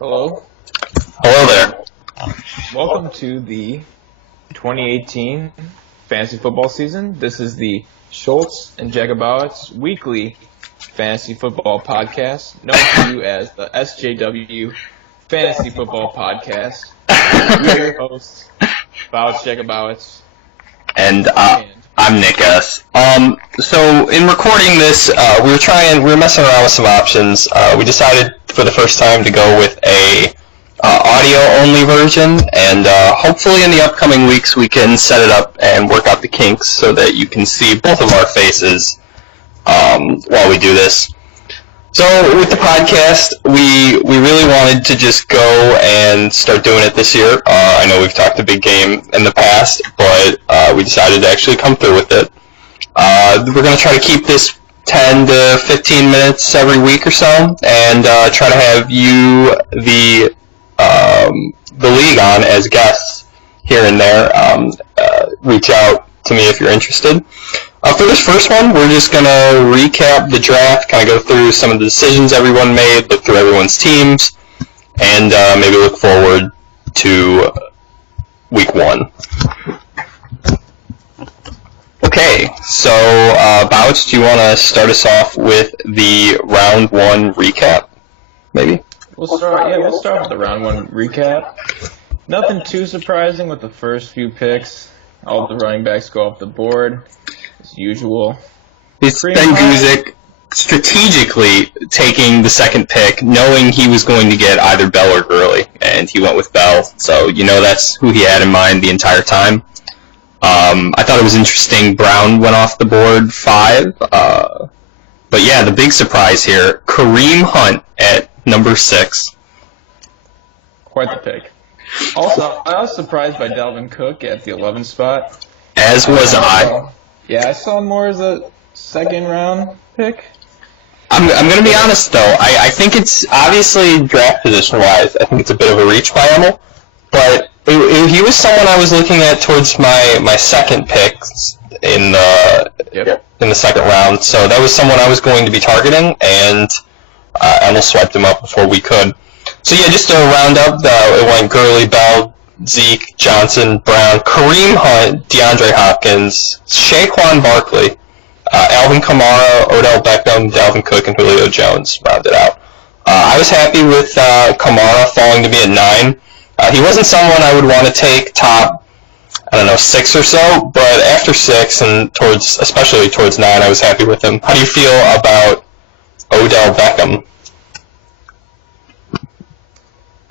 Hello. Hello there. Welcome to the 2018 fantasy football season. This is the Schultz and Jacobowitz weekly fantasy football podcast, known to you as the SJW Fantasy Football Podcast. We are your hosts, Bowitz Jacobowitz. And I'm Nick S. So in recording this, we were messing around with some options. We decided for the first time to go with a audio-only version, and hopefully in the upcoming weeks we can set it up and work out the kinks so that you can see both of our faces while we do this. So with the podcast, we really wanted to just go and start doing it this year. I know we've talked a big game in the past, but we decided to actually come through with it. We're going to try to keep this 10 to 15 minutes every week or so, and try to have you, the league, on as guests here and there. Reach out to me if you're interested. For this first one, we're just going to recap the draft, kind of go through some of the decisions everyone made, look through everyone's teams, and maybe look forward to week one. Okay, so Bouch, do you want to start us off with the round one recap, maybe? We'll start with the round one recap. Nothing too surprising with the first few picks. All the running backs go off the board, as usual. It's Ben Guzik strategically taking the second pick, knowing he was going to get either Bell or Gurley, and he went with Bell, so you know that's who he had in mind the entire time. I thought it was interesting Brown went off the board 5, but yeah, the big surprise here, Kareem Hunt at number 6. Quite the pick. Also, I was surprised by Dalvin Cook at the 11th spot. As was I. Yeah, I saw him more as a second round pick. I'm going to be honest, though. I think it's, obviously, draft position-wise, I think it's a bit of a reach by Emil. But he was someone I was looking at towards my second pick in the second round. So that was someone I was going to be targeting, and Emil swiped him up before we could. So yeah, just to round up, it went Gurley, Bell, Zeke, Johnson, Brown, Kareem Hunt, DeAndre Hopkins, Saquon Barkley, Alvin Kamara, Odell Beckham, Dalvin Cook, and Julio Jones rounded out. I was happy with Kamara falling to me at 9. He wasn't someone I would want to take top, 6 or so, but after 6 and especially towards 9, I was happy with him. How do you feel about Odell Beckham?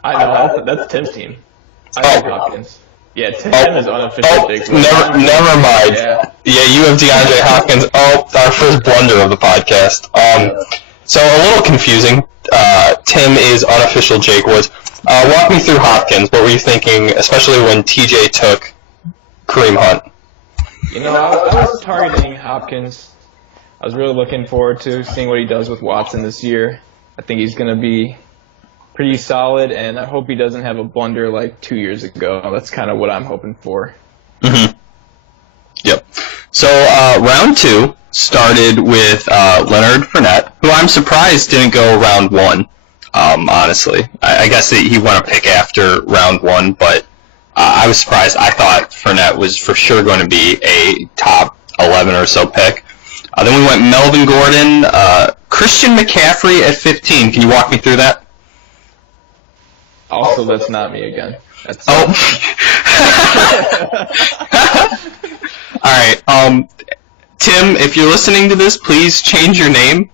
I know, that's Tim's team. I like Hopkins. Yeah, Tim is unofficial. Never mind. Yeah, you have DeAndre Hopkins. Our first blunder of the podcast. So a little confusing. Tim is unofficial Jake Woods. Walk me through Hopkins. What were you thinking, especially when TJ took Kareem Hunt? I was targeting Hopkins. I was really looking forward to seeing what he does with Watson this year. I think he's going to be pretty solid, and I hope he doesn't have a blunder like 2 years ago. That's kind of what I'm hoping for. Mm-hmm. Yep. So round 2 started with Leonard Fournette, who I'm surprised didn't go round 1, honestly. I guess that he went a pick after round 1, but I was surprised. I thought Fournette was for sure going to be a top 11 or so pick. Then we went Melvin Gordon, Christian McCaffrey at 15. Can you walk me through that? Also, that's not me again. All right. Tim, if you're listening to this, please change your name.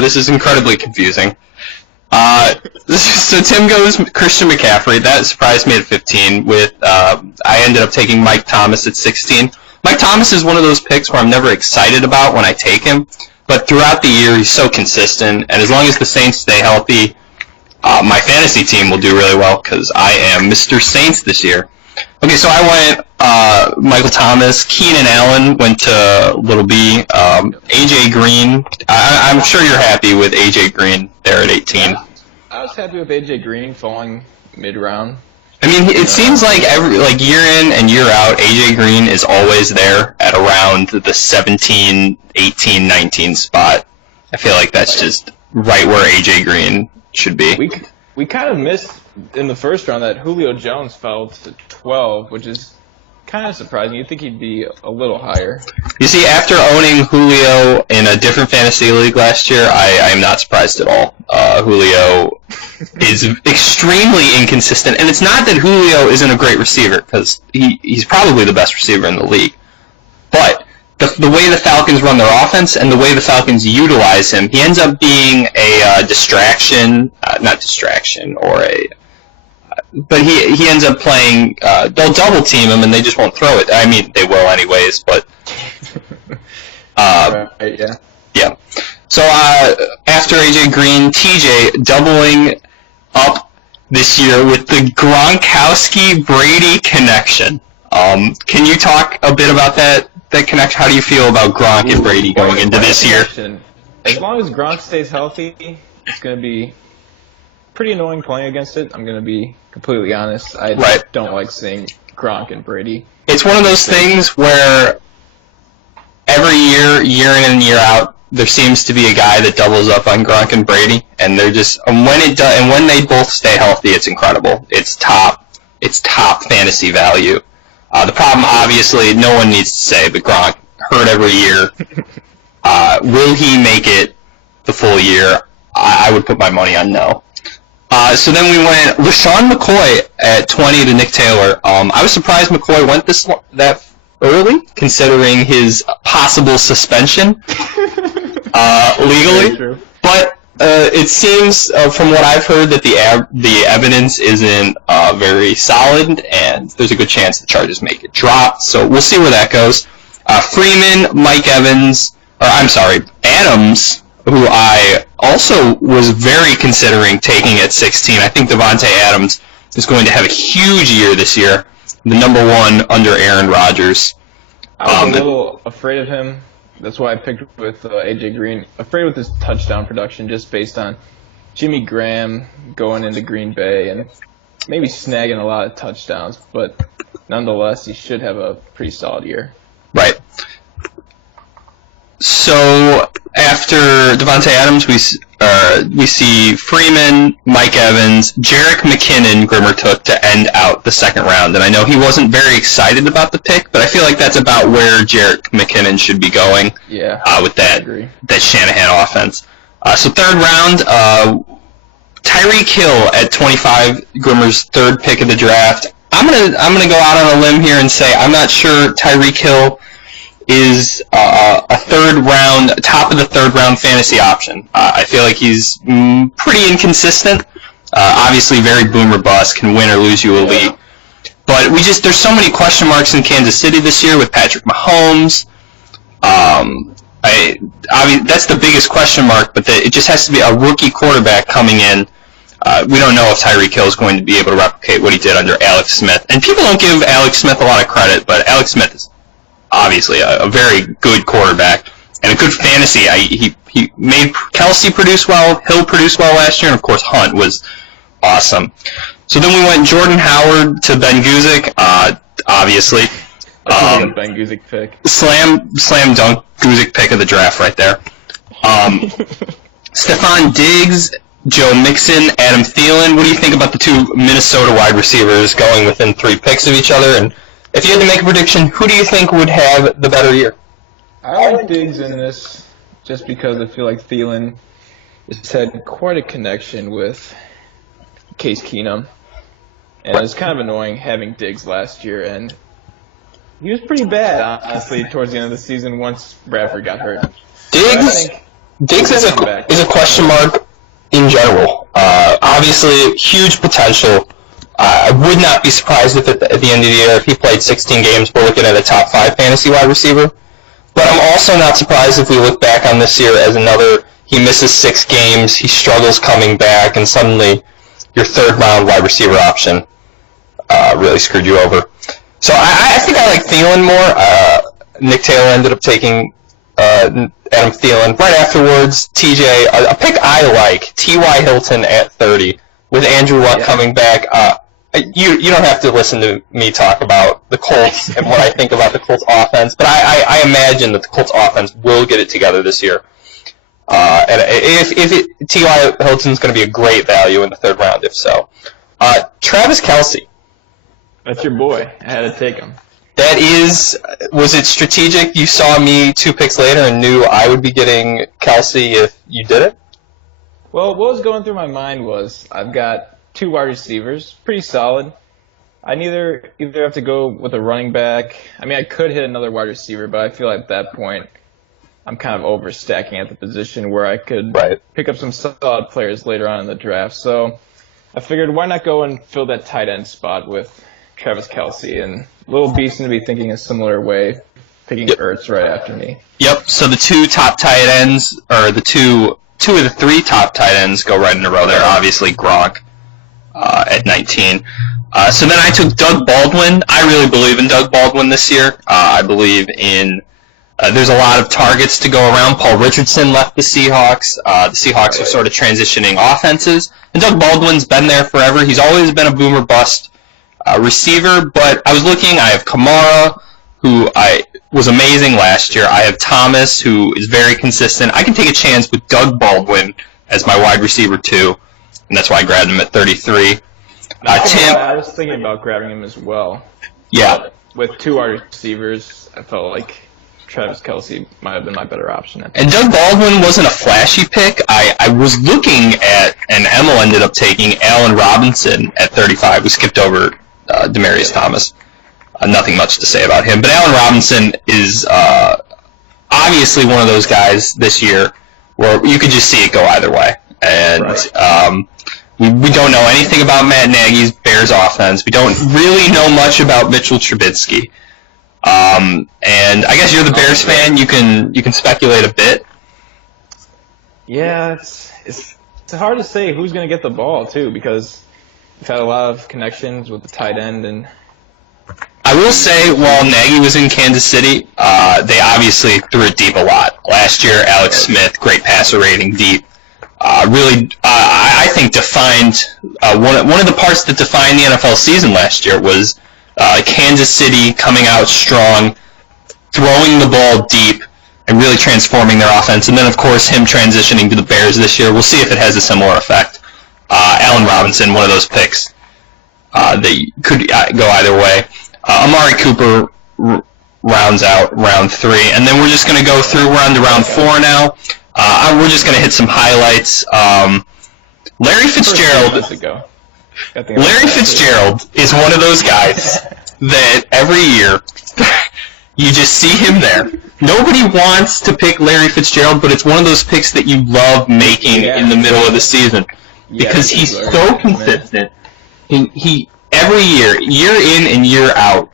This is incredibly confusing. So Tim goes Christian McCaffrey. That surprised me at 15. I ended up taking Mike Thomas at 16. Mike Thomas is one of those picks where I'm never excited about when I take him, but throughout the year he's so consistent, and as long as the Saints stay healthy, my fantasy team will do really well because I am Mr. Saints this year. Okay, so I went Michael Thomas. Keenan Allen went to Little B. A.J. Green. I'm sure you're happy with A.J. Green there at 18. I was happy with A.J. Green falling mid-round. I mean, it seems like year in and year out, A.J. Green is always there at around the 17, 18, 19 spot. I feel like that's just right where A.J. Green should be. we kind of missed in the first round that Julio Jones fell to 12, which is kind of surprising. You'd think he'd be a little higher. You see, after owning Julio in a different fantasy league last year, I am not surprised at all. Julio is extremely inconsistent, and it's not that Julio isn't a great receiver, because he's probably the best receiver in the league. But the way the Falcons run their offense and the way the Falcons utilize him, he ends up being a distraction, but he ends up playing, they'll double team him and they just won't throw it. I mean, they will anyways, but... right, yeah. Yeah. So after AJ Green, TJ doubling up this year with the Gronkowski-Brady connection. Can you talk a bit about that connection? How do you feel about Gronk and Brady going into this year? As long as Gronk stays healthy, it's going to be pretty annoying playing against it. I'm going to be completely honest. I don't like seeing Gronk and Brady. It's one of those things where every year in and year out, there seems to be a guy that doubles up on Gronk and Brady, and they're just when they both stay healthy, it's incredible. It's top fantasy value. The problem, obviously, no one needs to say, but Gronk hurt every year. Will he make it the full year? I would put my money on no. So then we went LaShawn McCoy at 20 to Nick Taylor. I was surprised McCoy went that early, considering his possible suspension legally. But it seems, from what I've heard, that the evidence isn't very solid, and there's a good chance the charges may get dropped. So we'll see where that goes. Freeman, Adams, who I also was very considering taking at 16. I think Devontae Adams is going to have a huge year this year, the number one under Aaron Rodgers. I was a little afraid of him. That's why I picked with AJ Green. Afraid with his touchdown production, just based on Jimmy Graham going into Green Bay and maybe snagging a lot of touchdowns. But nonetheless, he should have a pretty solid year. Right. So after Devontae Adams, we see Freeman, Mike Evans, Jerick McKinnon Grimmer took to end out the second round. And I know he wasn't very excited about the pick, but I feel like that's about where Jerick McKinnon should be going. Yeah, with that Shanahan offense. So third round, Tyreek Hill at 25, Grimmer's third pick of the draft. I'm gonna go out on a limb here and say I'm not sure Tyreek Hill is a top of the third round fantasy option. I feel like he's pretty inconsistent. Obviously, very boom or bust, can win or lose you a league. But there's so many question marks in Kansas City this year with Patrick Mahomes. I mean, that's the biggest question mark. But it just has to be a rookie quarterback coming in. We don't know if Tyreek Hill is going to be able to replicate what he did under Alex Smith. And people don't give Alex Smith a lot of credit, but Alex Smith is obviously a very good quarterback and a good fantasy. He made Kelsey produce well, Hill produce well last year, and of course Hunt was awesome. So then we went Jordan Howard to Ben Guzik, obviously. Ben Guzik pick. Slam dunk Guzik pick of the draft right there. Stephon Diggs, Joe Mixon, Adam Thielen. What do you think about the two Minnesota wide receivers going within 3 picks of each other? And if you had to make a prediction, who do you think would have the better year? I like Diggs in this just because I feel like Thielen has had quite a connection with Case Keenum. And it's kind of annoying having Diggs last year, and he was pretty bad, honestly, towards the end of the season once Bradford got hurt. Diggs is a question mark in general. Obviously, huge potential. I would not be surprised if at the end of the year, if he played 16 games, we're looking at a top 5 fantasy wide receiver. But I'm also not surprised if we look back on this year as he misses 6 games, he struggles coming back, and suddenly your third round wide receiver option really screwed you over. So I think I like Thielen more. Nick Taylor ended up taking Adam Thielen. Right afterwards, TJ, a pick I like, T.Y. Hilton at 30, with Andrew Luck coming back. You don't have to listen to me talk about the Colts and what I think about the Colts offense, but I imagine that the Colts offense will get it together this year. T.Y. Hilton's going to be a great value in the third round, if so. Travis Kelce. That's your boy. I had to take him. Was it strategic? You saw me 2 picks later and knew I would be getting Kelce if you did it? Well, what was going through my mind was I've got 2 wide receivers, pretty solid. I either have to go with a running back. I mean, I could hit another wide receiver, but I feel at that point I'm kind of overstacking at the position where I could pick up some solid players later on in the draft. So I figured why not go and fill that tight end spot with Travis Kelce, and Little Beast's going to be thinking a similar way, picking Ertz right after me. Yep, so the 2 top tight ends, or the two of the 3 top tight ends go right in a row there. Obviously, Gronk at 19. So then I took Doug Baldwin. I really believe in Doug Baldwin this year. I believe in there's a lot of targets to go around. Paul Richardson left the Seahawks. The Seahawks are sort of transitioning offenses. And Doug Baldwin's been there forever. He's always been a boomer bust receiver. But I was looking. I have Kamara, who was amazing last year. I have Thomas, who is very consistent. I can take a chance with Doug Baldwin as my wide receiver, too. And that's why I grabbed him at 33. Tim, I was thinking about grabbing him as well. Yeah. But with 2 wide receivers, I felt like Travis Kelce might have been my better option. And Doug Baldwin wasn't a flashy pick. I was looking at, and Emil ended up taking Allen Robinson at 35. We skipped over Demaryius Thomas. Nothing much to say about him. But Allen Robinson is obviously one of those guys this year where you could just see it go either way. And we don't know anything about Matt Nagy's Bears offense. We don't really know much about Mitchell Trubisky. And I guess you're the Bears fan. You can speculate a bit. Yeah, it's hard to say who's going to get the ball too, because we've had a lot of connections with the tight end. And I will say, while Nagy was in Kansas City, they obviously threw it deep a lot. Last year, Alex Smith, great passer rating deep. I think defined one of the parts that defined the NFL season last year was Kansas City coming out strong, throwing the ball deep, and really transforming their offense. And then, of course, him transitioning to the Bears this year. We'll see if it has a similar effect. Allen Robinson, one of those picks that could go either way. Amari Cooper rounds out round 3, and then we're just going to go through. We're on to round 4 now. We're just going to hit some highlights. Larry Fitzgerald is one of those guys that every year you just see him there. Nobody wants to pick Larry Fitzgerald, but it's one of those picks that you love making in the middle of the season because he's so consistent. He every year in and year out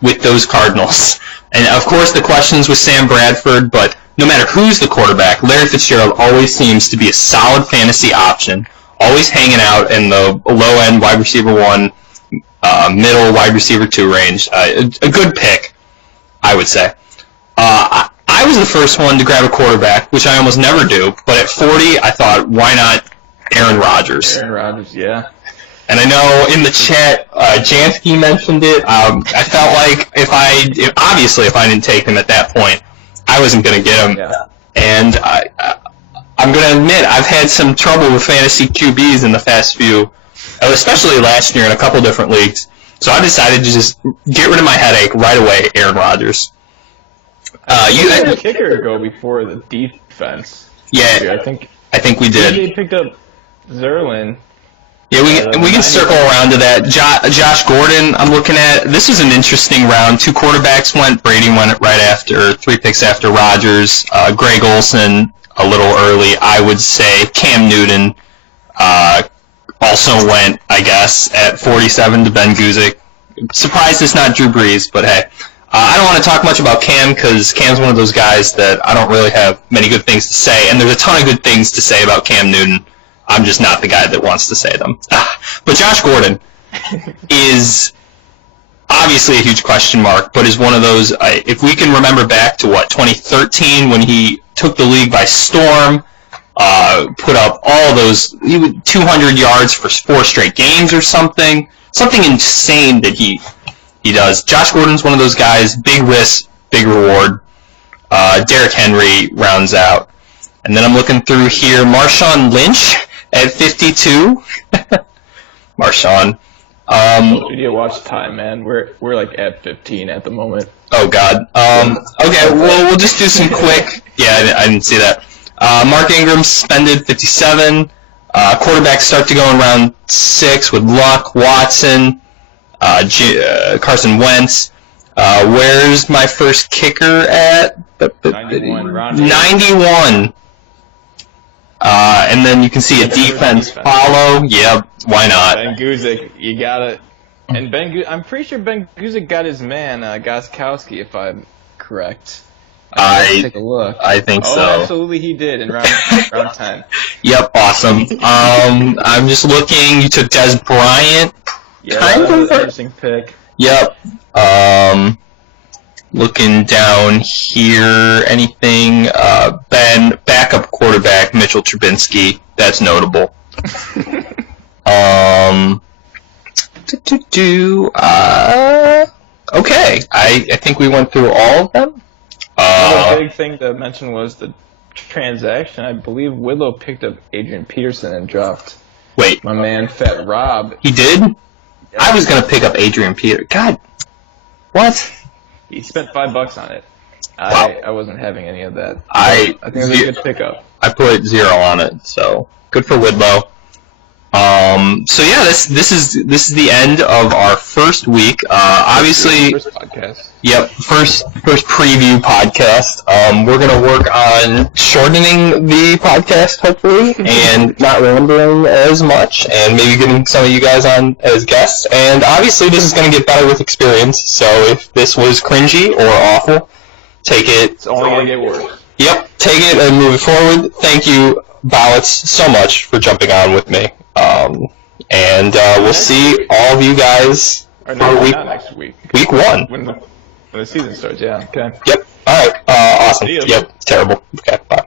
with those Cardinals. And, of course, the questions with Sam Bradford, but no matter who's the quarterback, Larry Fitzgerald always seems to be a solid fantasy option, always hanging out in the low-end wide receiver 1, middle wide receiver 2 range. A good pick, I would say. I was the first one to grab a quarterback, which I almost never do, but at 40, I thought, why not Aaron Rodgers? Aaron Rodgers, yeah. And I know in the chat, Jansky mentioned it. I felt like if I didn't take him at that point, I wasn't going to get him. Yeah. And I'm going to admit, I've had some trouble with fantasy QBs in the past few, especially last year in a couple different leagues. So I decided to just get rid of my headache right away, Aaron Rodgers. You had a kicker go before the defense. Yeah, I think we did. He picked up Zerlin. Yeah, we can circle around to that. Josh Gordon, I'm looking at. This is an interesting round. 2 quarterbacks went. Brady went right after, 3 picks after Rodgers. Greg Olsen a little early, I would say. Cam Newton also went, I guess, at 47 to Ben Guzik. Surprised it's not Drew Brees, but hey. I don't want to talk much about Cam because Cam's one of those guys that I don't really have many good things to say, and there's a ton of good things to say about Cam Newton. I'm just not the guy that wants to say them. But Josh Gordon is obviously a huge question mark, but is one of those, if we can remember back to, 2013 when he took the league by storm, put up all those 200 yards for 4 straight games or something insane that he does. Josh Gordon's one of those guys, big risk, big reward. Derrick Henry rounds out. And then I'm looking through here, Marshawn Lynch at 52. Marshawn. You need to watch time, man. We're like at 15 at the moment. Oh God. Okay, well we'll just do some quick. Yeah, I didn't see that. Mark Ingram suspended, 57. Quarterbacks start to go in round 6 with Luck, Watson, Carson Wentz. Where's my first kicker at? 91. 91. And then you can see a defense follow. Yep, why not? Ben Guzik, you got it. And I'm pretty sure Ben Guzik got his man, Gostkowski, if I'm correct. Take a look. I think so. Absolutely he did in round 10. Yep, awesome. I'm just looking. You took Des Bryant. Yeah, that was an interesting pick. Yep. Looking down here, anything? Backup quarterback Mitchell Trubinsky. That's notable. Okay. I think we went through all of them. The big thing to mention was the transaction. I believe Whitlow picked up Adrian Peterson and dropped my man Fat Rob. He did? Yep. I was going to pick up Adrian Peterson. God. What? He spent $5 on it. Wow. I wasn't having any of that. I think it was a good pickup. I put 0 on it, so good for Whitlow. So yeah, this is the end of our first week. Obviously, first podcast. Yep, first preview podcast. We're gonna work on shortening the podcast hopefully, and not rambling as much, and maybe getting some of you guys on as guests. And obviously, this is gonna get better with experience. So if this was cringy or awful, take it. It's only gonna get worse. Yep, take it and move it forward. Thank you, Ballots, so much for jumping on with me. And we'll see all of you guys for next week. Week 1. When the season starts, yeah. Okay. Yep. All right. Awesome. See ya. Yep. Terrible. Okay. Bye.